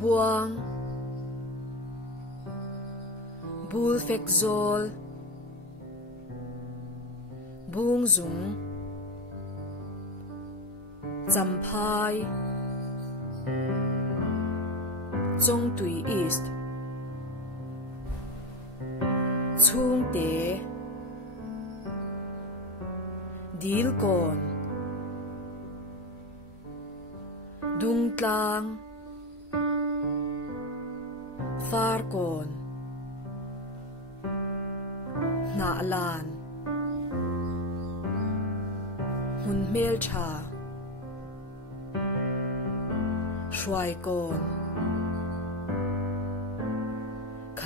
buang bul fek zol bung zung zampai Zong Tui East Chung Te Dil Kon Dung Tlang Far Kon Na Lan Hun Mel Cha Shuai Kon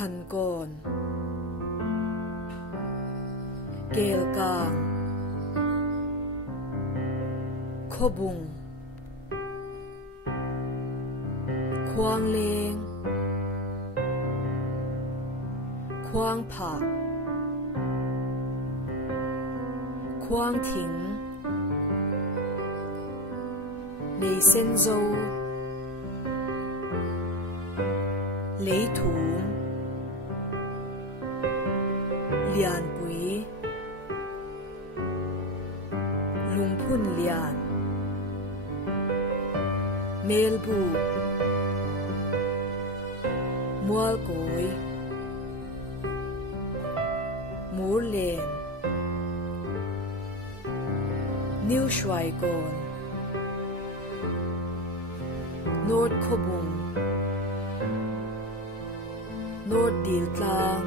Khan Kon Kel Kang Khobung Khoang Leng Khoang Phak Khoang Thing Nei Sen Zô Lấy Thúng Lian Bui Lung Phun Lian Mel Bu Mual Goi Mur Len New Shuai Gon Nord Khobung Nord Dil Tlang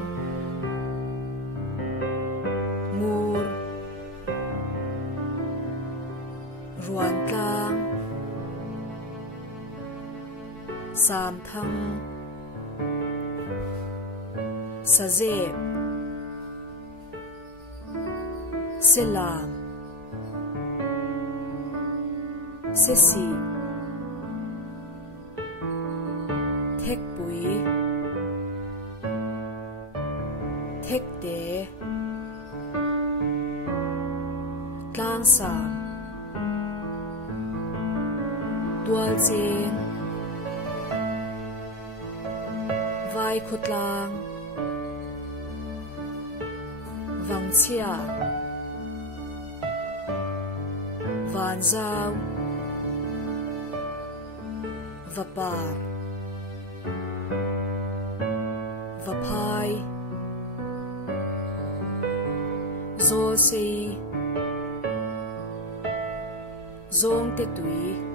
Mur Ruan Tlang Sam Thang Sazep Selam Sesi Thek Bui Thek Te Tlang Sam Tual Cheng Vai Khutlang Vang Chia Van Giao Vapar Vapai Zol Si Zong Te Tui